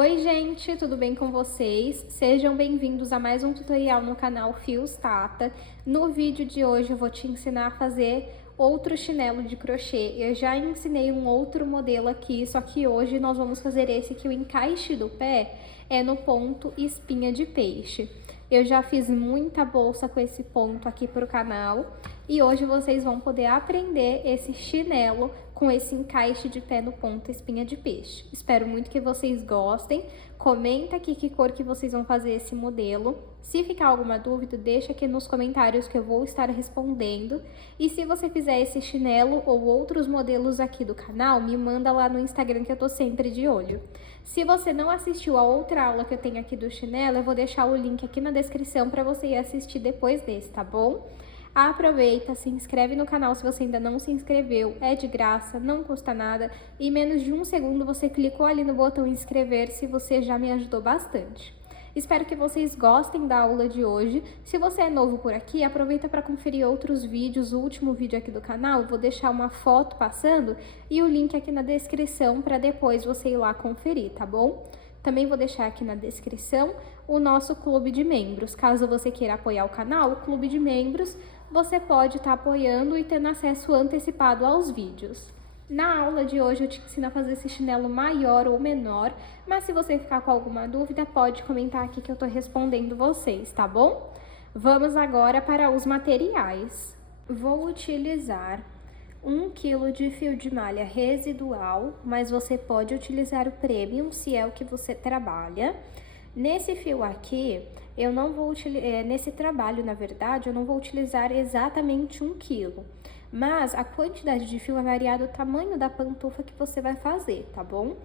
Oi gente, tudo bem com vocês? Sejam bem-vindos a mais um tutorial no canal Fios Tata. No vídeo de hoje eu vou te ensinar a fazer outro chinelo de crochê. Eu já ensinei um outro modelo aqui, só que hoje nós vamos fazer esse que o encaixe do pé é no ponto espinha de peixe. Eu já fiz muita bolsa com esse ponto aqui pro canal e hoje vocês vão poder aprender esse chinelo com esse encaixe de pé no ponto espinha de peixe. Espero muito que vocês gostem. Comenta aqui que cor que vocês vão fazer esse modelo. Se ficar alguma dúvida, deixa aqui nos comentários que eu vou estar respondendo. E se você fizer esse chinelo ou outros modelos aqui do canal, me manda lá no Instagram que eu tô sempre de olho. Se você não assistiu a outra aula que eu tenho aqui do chinelo, eu vou deixar o link aqui na descrição para você ir assistir depois desse, tá bom? Aproveita, se inscreve no canal se você ainda não se inscreveu, é de graça, não custa nada e em menos de um segundo você clicou ali no botão inscrever-se, você já me ajudou bastante. Espero que vocês gostem da aula de hoje. Se você é novo por aqui, aproveita para conferir outros vídeos, o último vídeo aqui do canal, eu vou deixar uma foto passando e o link aqui na descrição para depois você ir lá conferir, tá bom? Também vou deixar aqui na descrição o nosso clube de membros. Caso você queira apoiar o canal, o clube de membros, você pode estar apoiando e tendo acesso antecipado aos vídeos. Na aula de hoje eu te ensino a fazer esse chinelo maior ou menor, mas se você ficar com alguma dúvida, pode comentar aqui que eu tô respondendo vocês, tá bom? Vamos agora para os materiais. Vou utilizar 1 kg de fio de malha residual, mas você pode utilizar o premium se é o que você trabalha. Nesse fio aqui, eu não vou utilizar, nesse trabalho, na verdade, eu não vou utilizar exatamente 1 kg, mas a quantidade de fio vai variar do tamanho da pantufa que você vai fazer, tá bom?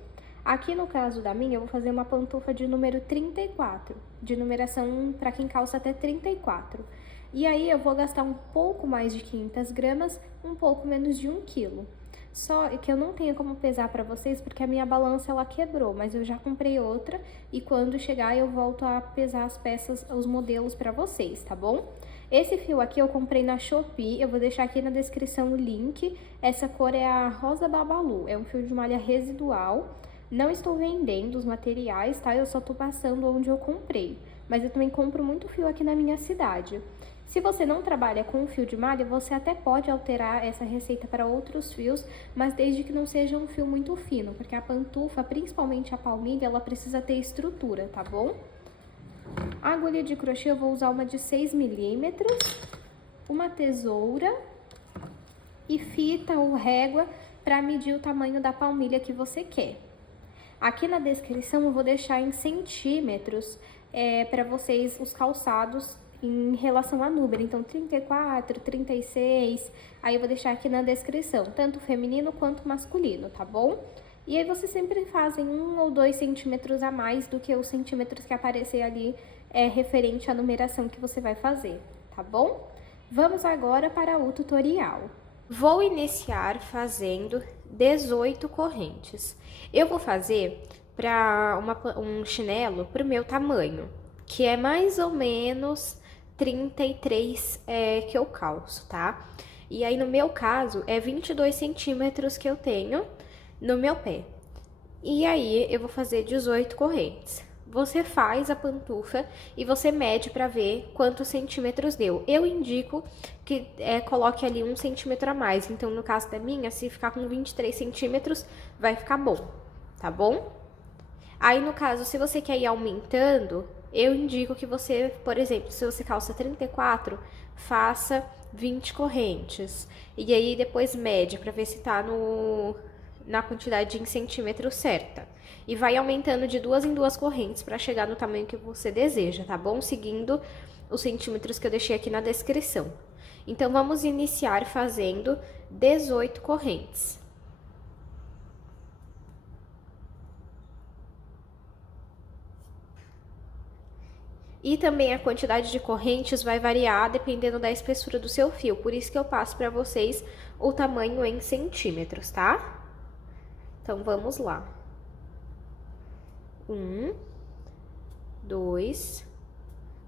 Aqui no caso da minha, eu vou fazer uma pantufa de número 34, de numeração para quem calça até 34. E aí eu vou gastar um pouco mais de 500 gramas, um pouco menos de 1 kg. Só que eu não tenho como pesar para vocês porque a minha balança ela quebrou, mas eu já comprei outra e quando chegar eu volto a pesar as peças, os modelos para vocês, tá bom? Esse fio aqui eu comprei na Shopee, eu vou deixar aqui na descrição o link. Essa cor é a Rosa Babalu, é um fio de malha residual. Não estou vendendo os materiais, tá? Eu só tô passando onde eu comprei, mas eu também compro muito fio aqui na minha cidade. Se você não trabalha com fio de malha, você até pode alterar essa receita para outros fios, mas desde que não seja um fio muito fino, porque a pantufa, principalmente a palmilha, ela precisa ter estrutura, tá bom? A agulha de crochê eu vou usar uma de 6 milímetros, uma tesoura e fita ou régua para medir o tamanho da palmilha que você quer. Aqui na descrição eu vou deixar em centímetros para vocês os calçados em relação a número, então 34, 36, aí eu vou deixar aqui na descrição, tanto feminino quanto masculino, tá bom? E aí vocês sempre fazem 1 ou 2 centímetros a mais do que os centímetros que aparecer ali referente à numeração que você vai fazer, tá bom? Vamos agora para o tutorial. Vou iniciar fazendo 18 correntes. Eu vou fazer para um chinelo para o meu tamanho, que é mais ou menos 33 que eu calço, tá? E aí, no meu caso, é 22 centímetros que eu tenho no meu pé. E aí, eu vou fazer 18 correntes. Você faz a pantufa e você mede para ver quantos centímetros deu. Eu indico que coloque ali 1 centímetro a mais. Então, no caso da minha, se ficar com 23 centímetros, vai ficar bom, tá bom? Aí, no caso, se você quer ir aumentando, eu indico que você, por exemplo, se você calça 34, faça 20 correntes. E aí, depois mede para ver se tá na quantidade em centímetros certa. E vai aumentando de 2 em 2 correntes para chegar no tamanho que você deseja, tá bom? Seguindo os centímetros que eu deixei aqui na descrição. Então, vamos iniciar fazendo 18 correntes. E também a quantidade de correntes vai variar dependendo da espessura do seu fio. Por isso que eu passo para vocês o tamanho em centímetros, tá? Então, vamos lá. 1, 2,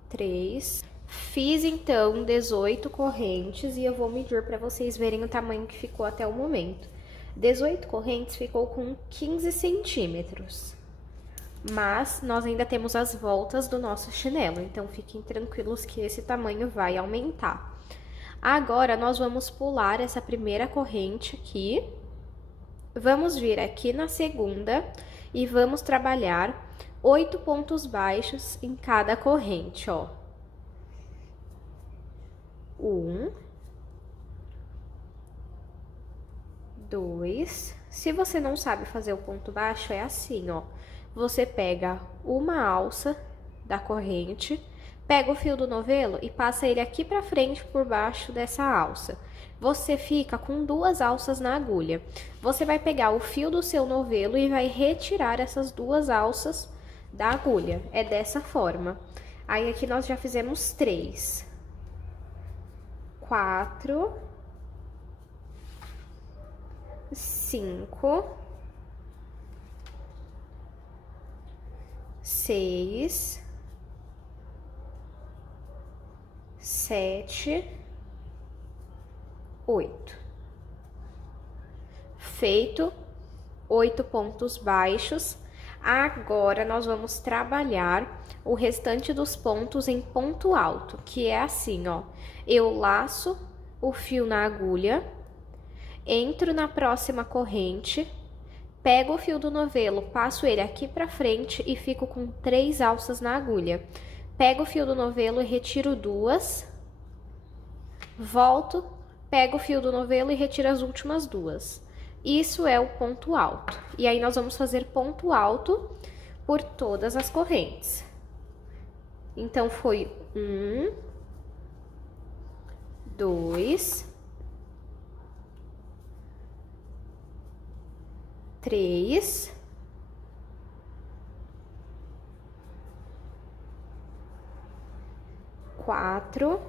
3. Fiz, então, 18 correntes e eu vou medir para vocês verem o tamanho que ficou até o momento. 18 correntes ficou com 15 centímetros. mas nós ainda temos as voltas do nosso chinelo, então fiquem tranquilos que esse tamanho vai aumentar. Agora, nós vamos pular essa primeira corrente aqui, vamos vir aqui na segunda e vamos trabalhar 8 pontos baixos em cada corrente, ó. 1, 2, se você não sabe fazer o ponto baixo, é assim, ó. Você pega uma alça da corrente, pega o fio do novelo e passa ele aqui pra frente por baixo dessa alça. Você fica com 2 alças na agulha. Você vai pegar o fio do seu novelo e vai retirar essas 2 alças da agulha. É dessa forma. Aí, aqui nós já fizemos 3, 4, 5, 6, 7, 8. Feito 8 pontos baixos. Agora, nós vamos trabalhar o restante dos pontos em ponto alto, que é assim, ó. Eu laço o fio na agulha, entro na próxima corrente, pego o fio do novelo, passo ele aqui pra frente e fico com 3 alças na agulha. Pego o fio do novelo e retiro 2, volto, pego o fio do novelo e retiro as últimas 2. Isso é o ponto alto. E aí, nós vamos fazer ponto alto por todas as correntes. Então, foi 1, 2, 3, 4,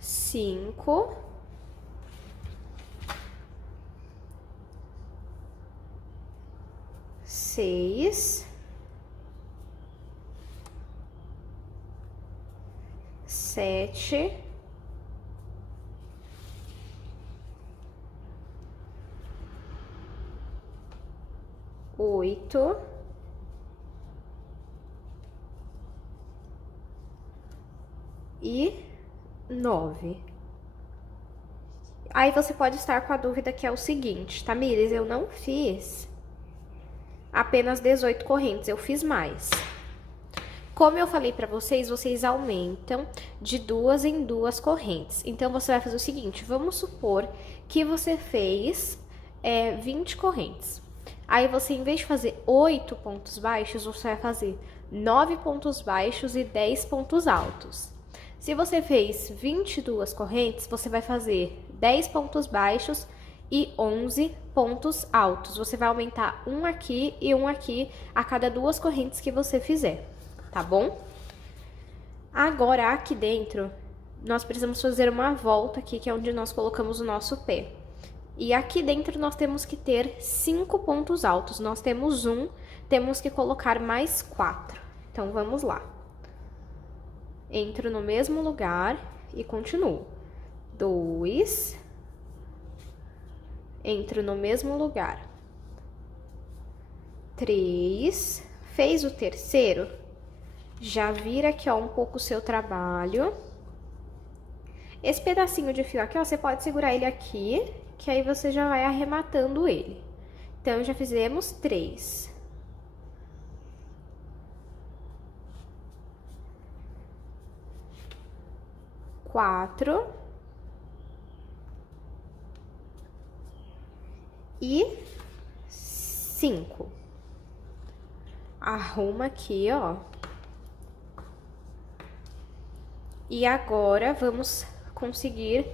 5, 6, 7, 8, 9. Aí você pode estar com a dúvida que é o seguinte, Tamires, eu não fiz apenas 18 correntes, eu fiz mais. Como eu falei pra vocês, vocês aumentam de 2 em 2 correntes. Então, você vai fazer o seguinte, vamos supor que você fez 20 correntes. Aí, você, em vez de fazer 8 pontos baixos, você vai fazer 9 pontos baixos e 10 pontos altos. Se você fez 22 correntes, você vai fazer 10 pontos baixos e 11 pontos altos. Você vai aumentar um aqui e um aqui a cada 2 correntes que você fizer, tá bom? Agora, aqui dentro, nós precisamos fazer uma volta aqui, que é onde nós colocamos o nosso pé. E aqui dentro nós temos que ter 5 pontos altos. Nós temos 1, temos que colocar mais 4. Então, vamos lá. Entro no mesmo lugar e continuo. 2. Entro no mesmo lugar. 3. Fez o terceiro, já vira aqui, ó, um pouco o seu trabalho. Esse pedacinho de fio aqui, ó, você pode segurar ele aqui, que aí você já vai arrematando ele. Então, já fizemos 3. 4 e 5. Arruma aqui, ó. E agora, vamos conseguir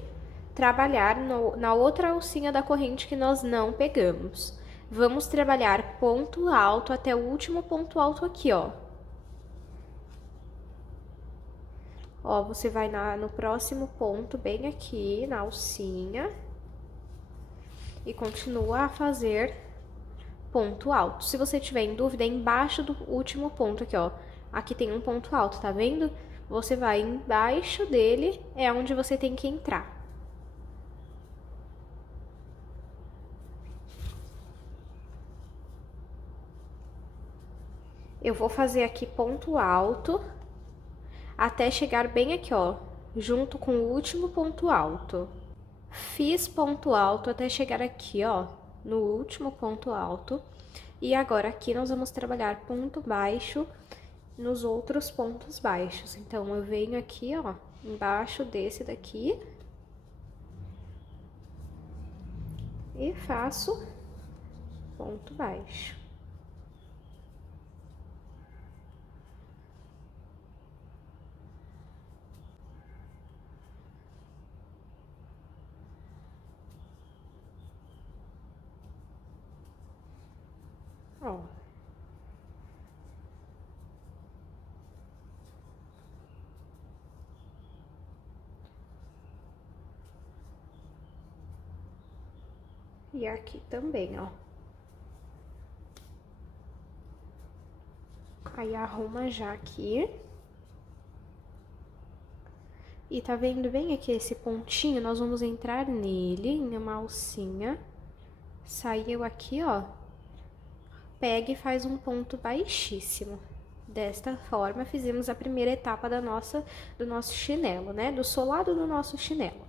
trabalhar na outra alcinha da corrente que nós não pegamos. Vamos trabalhar ponto alto até o último ponto alto aqui, ó. Ó, você vai no próximo ponto, bem aqui, na alcinha. E continua a fazer ponto alto. Se você tiver em dúvida, é embaixo do último ponto aqui, ó. Aqui tem um ponto alto, tá vendo? Você vai embaixo dele, é onde você tem que entrar. Eu vou fazer aqui ponto alto, até chegar bem aqui, ó, junto com o último ponto alto. Fiz ponto alto até chegar aqui, ó, no último ponto alto. E agora aqui nós vamos trabalhar ponto baixo nos outros pontos baixos. Então, eu venho aqui, ó, embaixo desse daqui. E faço ponto baixo. Ó. E aqui também, ó. Aí, arruma já aqui. E tá vendo bem aqui esse pontinho? Nós vamos entrar nele, em uma alcinha. Saiu aqui, ó. Pega e faz um ponto baixíssimo. Desta forma, fizemos a primeira etapa do nosso chinelo, né? Do solado do nosso chinelo.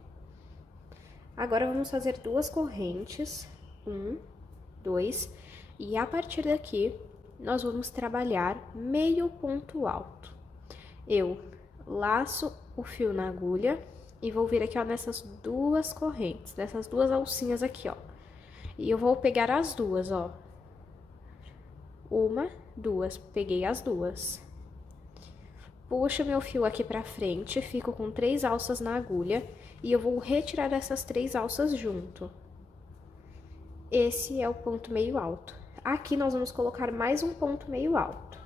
Agora, vamos fazer 2 correntes. 1, 2. E a partir daqui, nós vamos trabalhar meio ponto alto. Eu laço o fio na agulha e vou vir aqui, ó, nessas 2 correntes, nessas 2 alcinhas aqui, ó. E eu vou pegar as 2, ó. 1, 2, peguei as 2. Puxo meu fio aqui pra frente, fico com 3 alças na agulha e eu vou retirar essas 3 alças junto. Esse é o ponto meio alto. Aqui nós vamos colocar mais um ponto meio alto.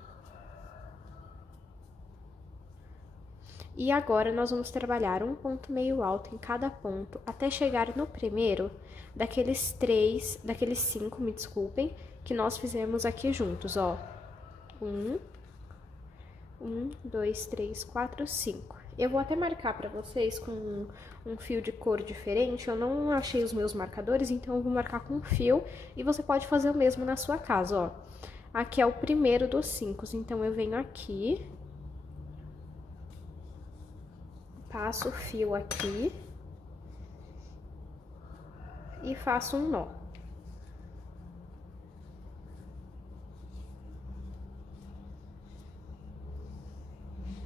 E agora, nós vamos trabalhar um ponto meio alto em cada ponto, até chegar no primeiro daqueles 5, me desculpem, que nós fizemos aqui juntos, ó. 1, 2, 3, 4, 5. Eu vou até marcar pra vocês com um fio de cor diferente, eu não achei os meus marcadores, então eu vou marcar com fio, e você pode fazer o mesmo na sua casa, ó. Aqui é o primeiro dos 5, então eu venho aqui, passo o fio aqui e faço um nó.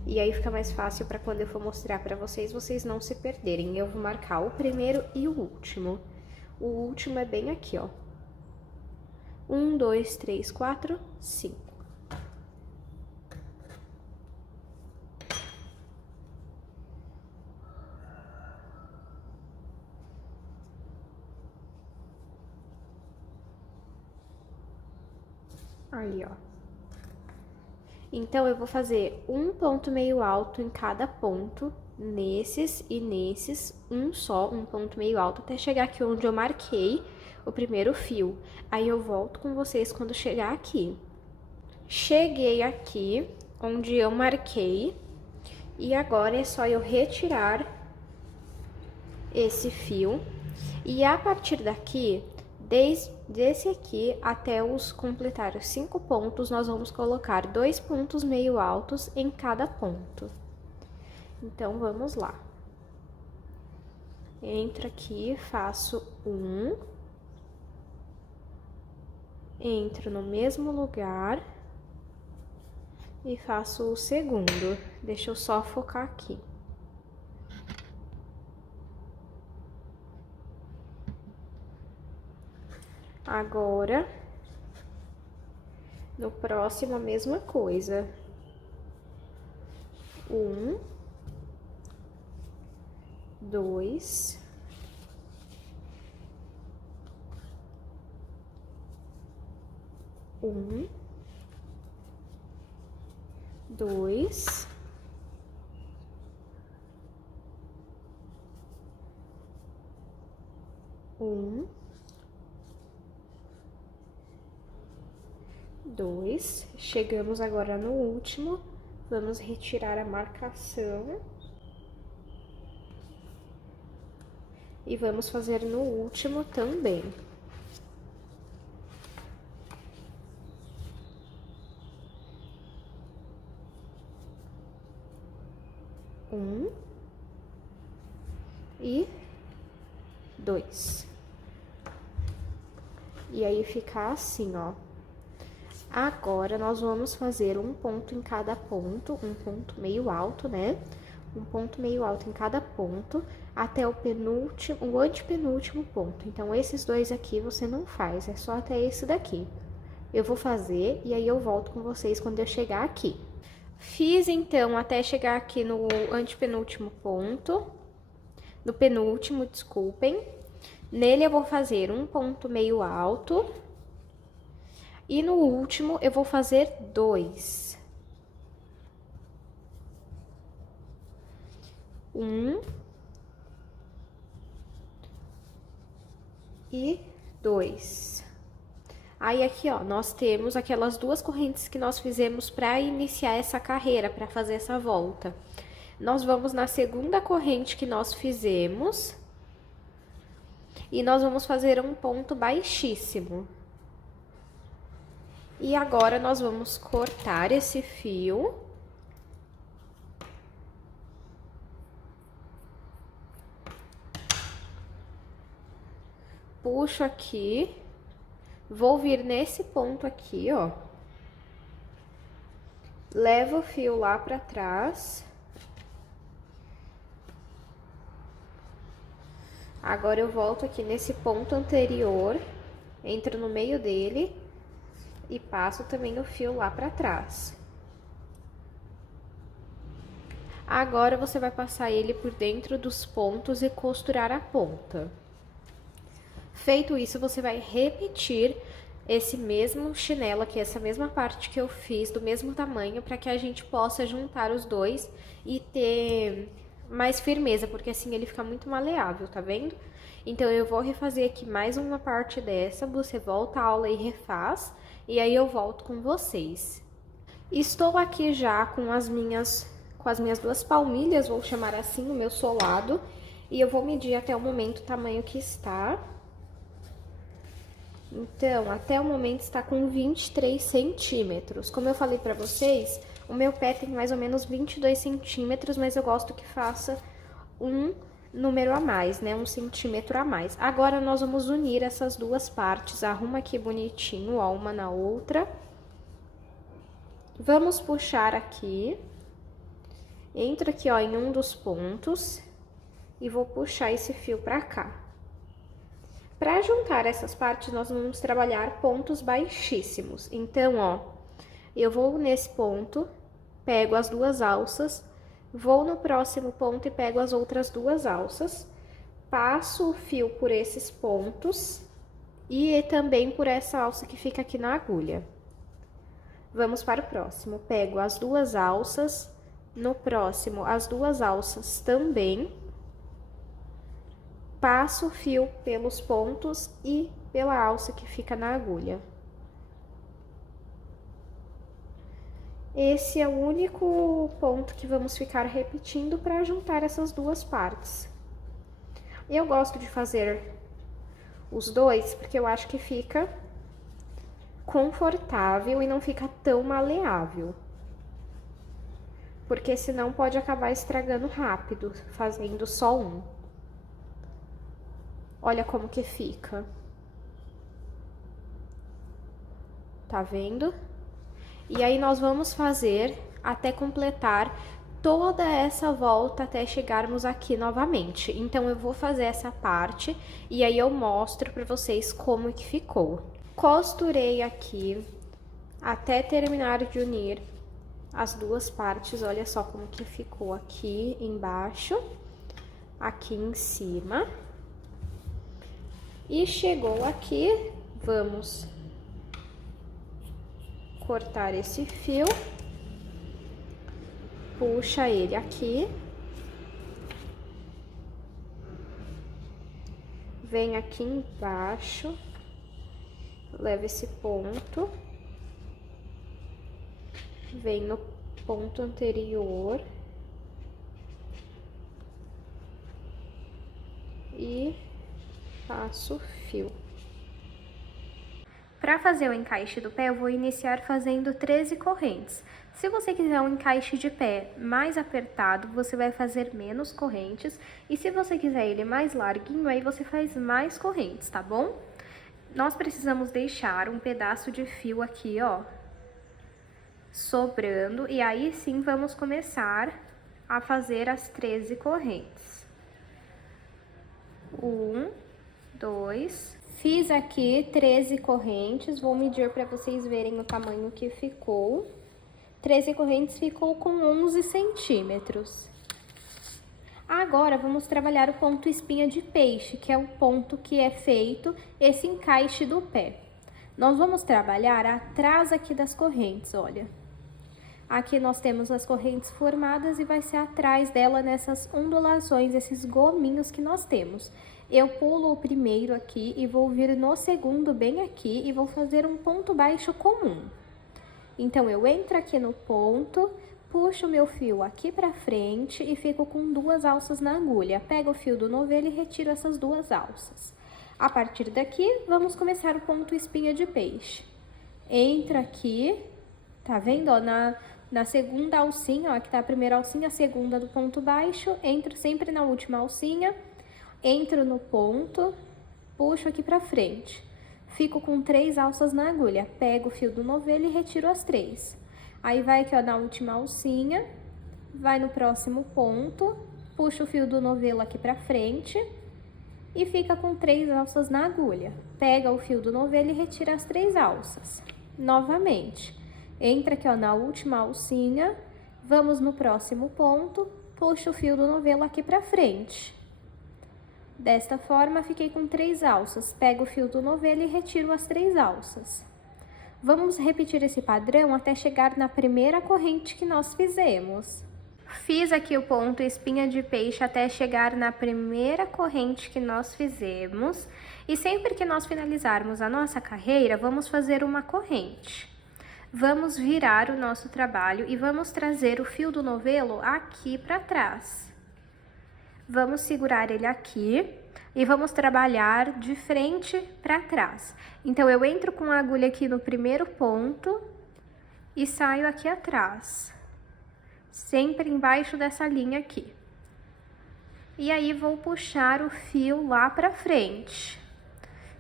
E aí fica mais fácil para quando eu for mostrar para vocês, vocês não se perderem. Eu vou marcar o primeiro e o último. O último é bem aqui, ó. 1, 2, 3, 4, 5. Ali, ó. Então, eu vou fazer um ponto meio alto em cada ponto, nesses e nesses, um só, um ponto meio alto, até chegar aqui onde eu marquei o primeiro fio. Aí, eu volto com vocês quando chegar aqui. Cheguei aqui, onde eu marquei, e agora é só eu retirar esse fio. E a partir daqui, desde esse aqui até os completar os 5 pontos, nós vamos colocar 2 pontos meio altos em cada ponto. Então, vamos lá. Entro aqui, faço 1. Entro no mesmo lugar e faço o segundo. Deixa eu só focar aqui. Agora, no próximo, a mesma coisa. 1, 2, 1, 2, 1, 2, chegamos agora no último, Vamos retirar a marcação. E vamos fazer no último também. Um. E 2. E aí fica assim, ó. Agora, nós vamos fazer um ponto em cada ponto, um ponto meio alto, né? Um ponto meio alto em cada ponto, até o penúltimo, o antepenúltimo ponto. Então, esses dois aqui você não faz, é só até esse daqui. Eu vou fazer e aí eu volto com vocês quando eu chegar aqui. Fiz, então, até chegar aqui no antepenúltimo ponto, no penúltimo, desculpem. Nele eu vou fazer um ponto meio alto. E no último, eu vou fazer 2. 1 e 2. Aí, aqui, ó, nós temos aquelas duas correntes que nós fizemos para iniciar essa carreira, para fazer essa volta. Nós vamos na segunda corrente que nós fizemos e nós vamos fazer um ponto baixíssimo. E agora, nós vamos cortar esse fio. Puxo aqui. Vou vir nesse ponto aqui, ó. Levo o fio lá pra trás. Agora, eu volto aqui nesse ponto anterior, entro no meio dele e passo também o fio lá pra trás. Agora, você vai passar ele por dentro dos pontos e costurar a ponta. Feito isso, você vai repetir esse mesmo chinelo aqui, essa mesma parte que eu fiz, do mesmo tamanho, para que a gente possa juntar os dois e ter mais firmeza, porque assim ele fica muito maleável, tá vendo? Então, eu vou refazer aqui mais uma parte dessa, você volta a aula e refaz, e aí eu volto com vocês. Estou aqui já com as minhas duas palmilhas, vou chamar assim, o meu solado, e eu vou medir até o momento o tamanho que está. Então, até o momento está com 23 centímetros. Como eu falei pra vocês, o meu pé tem mais ou menos 22 centímetros, mas eu gosto que faça um número a mais, né? 1 centímetro a mais. Agora, nós vamos unir essas duas partes. Arruma aqui bonitinho, ó, uma na outra. Vamos puxar aqui. Entro aqui, ó, em um dos pontos e vou puxar esse fio pra cá. Para juntar essas partes, nós vamos trabalhar pontos baixíssimos. Então, ó, eu vou nesse ponto, pego as duas alças, vou no próximo ponto e pego as outras duas alças, passo o fio por esses pontos e também por essa alça que fica aqui na agulha. Vamos para o próximo. Pego as duas alças, no próximo as duas alças também. Passo o fio pelos pontos e pela alça que fica na agulha. Esse é o único ponto que vamos ficar repetindo para juntar essas duas partes. Eu gosto de fazer os dois porque eu acho que fica confortável e não fica tão maleável. Porque senão pode acabar estragando rápido, fazendo só um. Olha como que fica. Tá vendo? E aí, nós vamos fazer até completar toda essa volta até chegarmos aqui novamente. Então, eu vou fazer essa parte e aí eu mostro pra vocês como que ficou. Costurei aqui até terminar de unir as duas partes. Olha só como que ficou aqui embaixo, aqui em cima. E chegou aqui, vamos cortar esse fio, puxa ele aqui, vem aqui embaixo, leva esse ponto, vem no ponto anterior e passo o fio. Para fazer o encaixe do pé, eu vou iniciar fazendo 13 correntes. Se você quiser um encaixe de pé mais apertado, você vai fazer menos correntes. E se você quiser ele mais larguinho, aí você faz mais correntes, tá bom? Nós precisamos deixar um pedaço de fio aqui, ó, sobrando. E aí sim, vamos começar a fazer as 13 correntes. 1, 2... Fiz aqui 13 correntes, vou medir para vocês verem o tamanho que ficou. 13 correntes ficou com 11 centímetros. Agora, vamos trabalhar o ponto espinha de peixe, que é o ponto que é feito esse encaixe do pé. Nós vamos trabalhar atrás aqui das correntes, olha. Aqui nós temos as correntes formadas e vai ser atrás dela nessas ondulações, esses gominhos que nós temos. Eu pulo o primeiro aqui e vou vir no segundo bem aqui e vou fazer um ponto baixo comum. Então, eu entro aqui no ponto, puxo o meu fio aqui pra frente e fico com 2 alças na agulha. Pego o fio do novelo e retiro essas 2 alças. A partir daqui, vamos começar o ponto espinha de peixe. Entro aqui, tá vendo, ó, na segunda alcinha, ó, que tá a primeira alcinha, a segunda do ponto baixo, entro sempre na última alcinha, entro no ponto, puxo aqui pra frente. Fico com 3 alças na agulha, pego o fio do novelo e retiro as 3. Aí vai aqui, ó, na última alcinha, vai no próximo ponto, puxa o fio do novelo aqui pra frente e fica com 3 alças na agulha. Pega o fio do novelo e retira as 3 alças. Novamente, entra aqui, ó, na última alcinha, vamos no próximo ponto, puxa o fio do novelo aqui pra frente. Desta forma, fiquei com 3 alças. Pego o fio do novelo e retiro as 3 alças. Vamos repetir esse padrão até chegar na primeira corrente que nós fizemos. Fiz aqui o ponto espinha de peixe até chegar na primeira corrente que nós fizemos. E sempre que nós finalizarmos a nossa carreira, vamos fazer uma corrente. Vamos virar o nosso trabalho e vamos trazer o fio do novelo aqui para trás. Vamos segurar ele aqui e vamos trabalhar de frente para trás. Então, eu entro com a agulha aqui no primeiro ponto e saio aqui atrás, sempre embaixo dessa linha aqui. E aí, vou puxar o fio lá para frente.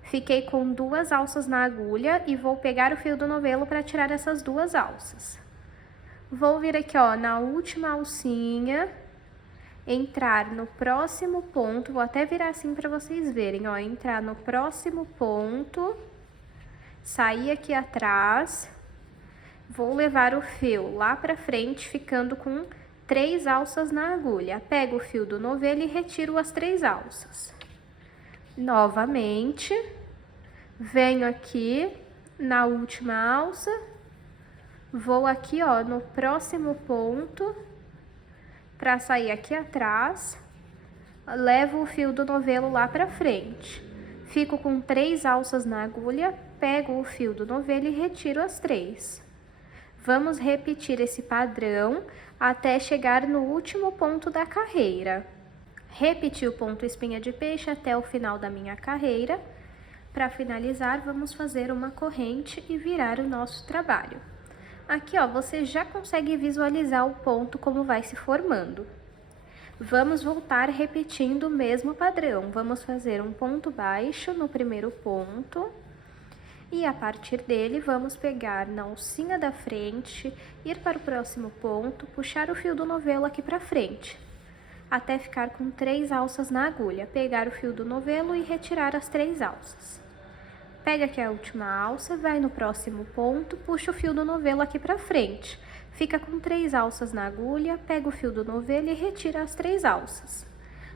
Fiquei com 2 alças na agulha e vou pegar o fio do novelo para tirar essas 2 alças. Vou vir aqui, ó, na última alcinha, entrar no próximo ponto, vou até virar assim para vocês verem, ó, entrar no próximo ponto, sair aqui atrás, vou levar o fio lá para frente, ficando com 3 alças na agulha. Pego o fio do novelo e retiro as 3 alças. Novamente, venho aqui na última alça, vou aqui, ó, no próximo ponto, para sair aqui atrás, levo o fio do novelo lá para frente. Fico com 3 alças na agulha, pego o fio do novelo e retiro as 3. Vamos repetir esse padrão até chegar no último ponto da carreira. Repeti o ponto espinha de peixe até o final da minha carreira. Para finalizar, vamos fazer uma corrente e virar o nosso trabalho. Aqui, ó, você já consegue visualizar o ponto como vai se formando. Vamos voltar repetindo o mesmo padrão. Vamos fazer um ponto baixo no primeiro ponto. E a partir dele, vamos pegar na alcinha da frente, ir para o próximo ponto, puxar o fio do novelo aqui para frente, até ficar com 3 alças na agulha. Pegar o fio do novelo e retirar as 3 alças. Pega aqui a última alça, vai no próximo ponto, puxa o fio do novelo aqui pra frente. Fica com 3 alças na agulha, pega o fio do novelo e retira as 3 alças.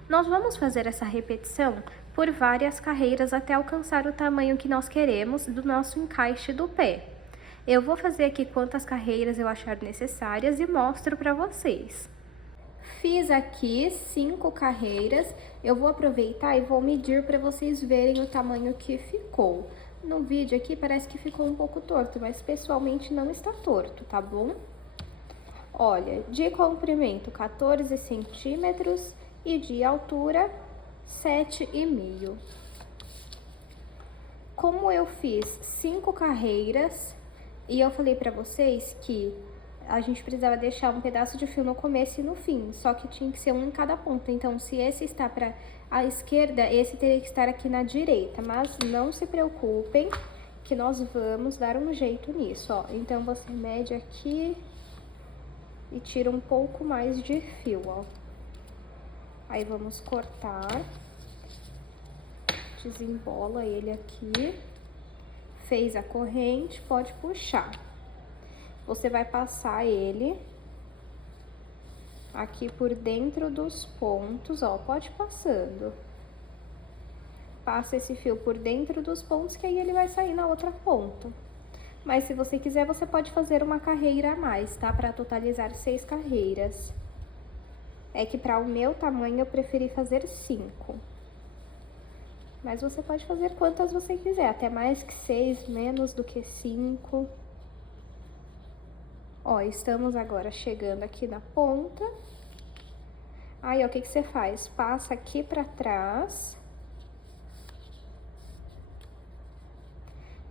Nós vamos fazer essa repetição por várias carreiras até alcançar o tamanho que nós queremos do nosso encaixe do pé. Eu vou fazer aqui quantas carreiras eu achar necessárias e mostro pra vocês. Fiz aqui 5 carreiras, eu vou aproveitar e vou medir para vocês verem o tamanho que ficou. No vídeo aqui parece que ficou um pouco torto, mas pessoalmente não está torto, tá bom? Olha, de comprimento 14 centímetros e de altura 7,5. Como eu fiz 5 carreiras e eu falei pra vocês que a gente precisava deixar um pedaço de fio no começo e no fim, só que tinha que ser um em cada ponta. Então, se esse está para a esquerda, esse teria que estar aqui na direita, mas não se preocupem que nós vamos dar um jeito nisso, ó. Então, você mede aqui e tira um pouco mais de fio, ó. Aí, vamos cortar, desembola ele aqui, fez a corrente, pode puxar. Você vai passar ele aqui por dentro dos pontos, ó, pode ir passando. Passa esse fio por dentro dos pontos, que aí ele vai sair na outra ponta. Mas se você quiser, você pode fazer uma carreira a mais, tá? Para totalizar 6 carreiras. É que para o meu tamanho eu preferi fazer 5. Mas você pode fazer quantas você quiser, até mais que 6, menos do que 5. Ó, estamos agora chegando aqui na ponta. Aí, ó, o que que você faz? Passa aqui pra trás.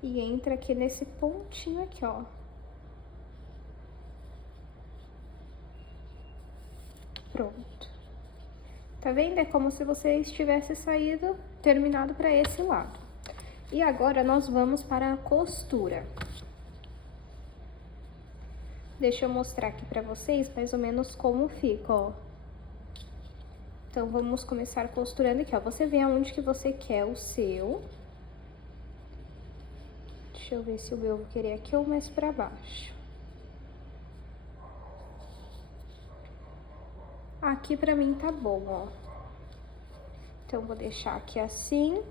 E entra aqui nesse pontinho aqui, ó. Pronto. Tá vendo? É como se você estivesse terminado pra esse lado. E agora, nós vamos para a costura. Deixa eu mostrar aqui pra vocês mais ou menos como fica, ó. Então, vamos começar costurando aqui, ó. Você vê aonde que você quer o seu. Deixa eu ver se o meu eu vou querer aqui ou mais pra baixo. Aqui pra mim tá bom, ó. Então, vou deixar aqui assim.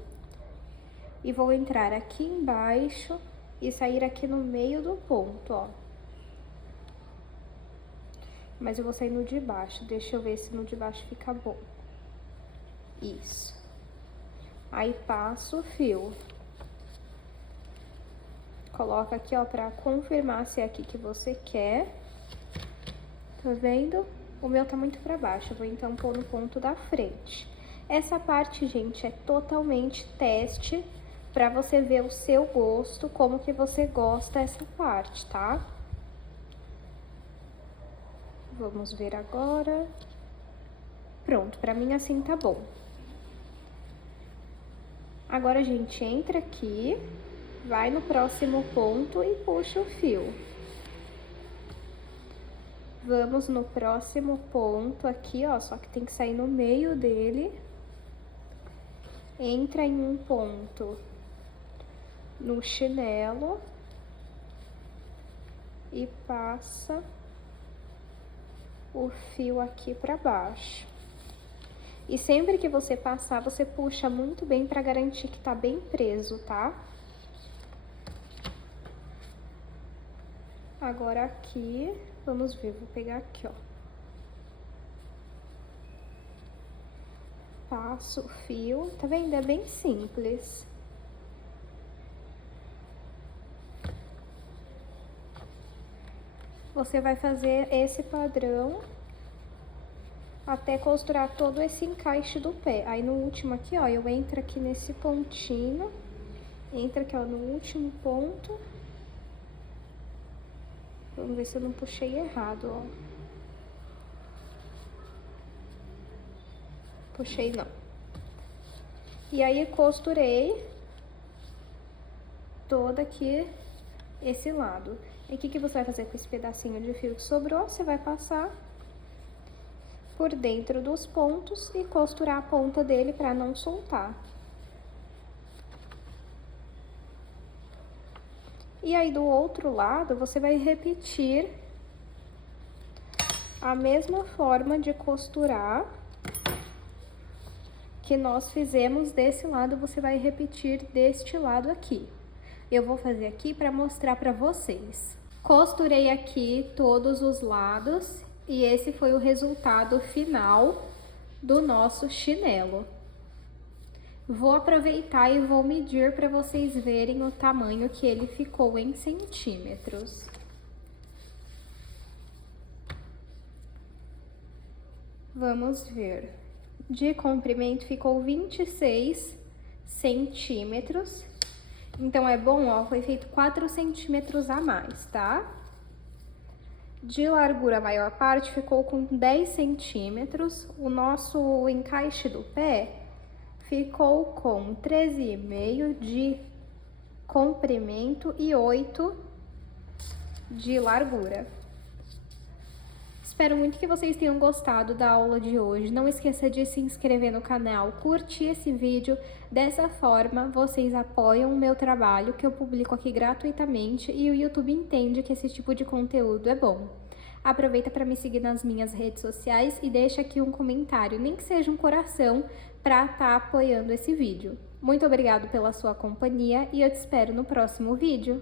E vou entrar aqui embaixo e sair aqui no meio do ponto, ó. Mas eu vou sair no de baixo, deixa eu ver se no de baixo fica bom. Isso. Aí, passo o fio. Coloca aqui, ó, pra confirmar se é aqui que você quer. Tá vendo? O meu tá muito pra baixo, eu vou então pôr no ponto da frente. Essa parte, gente, é totalmente teste pra você ver o seu gosto, como que você gosta essa parte, tá? Vamos ver agora. Pronto, pra mim assim tá bom. Agora a gente entra aqui, vai no próximo ponto e puxa o fio. Vamos no próximo ponto aqui, ó, só que tem que sair no meio dele. Entra em um ponto no chinelo e passa o fio aqui pra baixo. E sempre que você passar, você puxa muito bem pra garantir que tá bem preso, tá? Agora aqui, vamos ver, vou pegar aqui, ó. Passo o fio, tá vendo? É bem simples. Você vai fazer esse padrão até costurar todo esse encaixe do pé. Aí, no último aqui, ó, eu entro aqui nesse pontinho, entra aqui, ó, no último ponto. Vamos ver se eu não puxei errado, ó. Puxei não. E aí, costurei todo aqui esse lado. E o que você vai fazer com esse pedacinho de fio que sobrou? Você vai passar por dentro dos pontos e costurar a ponta dele para não soltar. E aí, do outro lado, você vai repetir a mesma forma de costurar que nós fizemos desse lado, você vai repetir deste lado aqui. Eu vou fazer aqui para mostrar para vocês. Costurei aqui todos os lados e esse foi o resultado final do nosso chinelo. Vou aproveitar e vou medir para vocês verem o tamanho que ele ficou em centímetros. Vamos ver. De comprimento ficou 26 centímetros. Então, é bom, ó, foi feito 4 centímetros a mais, tá? De largura, a maior parte ficou com 10 centímetros. O nosso encaixe do pé ficou com 13,5 de comprimento e 8 de largura. Espero muito que vocês tenham gostado da aula de hoje. Não esqueça de se inscrever no canal, curtir esse vídeo. Dessa forma, vocês apoiam o meu trabalho, que eu publico aqui gratuitamente, e o YouTube entende que esse tipo de conteúdo é bom. Aproveita para me seguir nas minhas redes sociais e deixa aqui um comentário, nem que seja um coração, para estar apoiando esse vídeo. Muito obrigado pela sua companhia e eu te espero no próximo vídeo.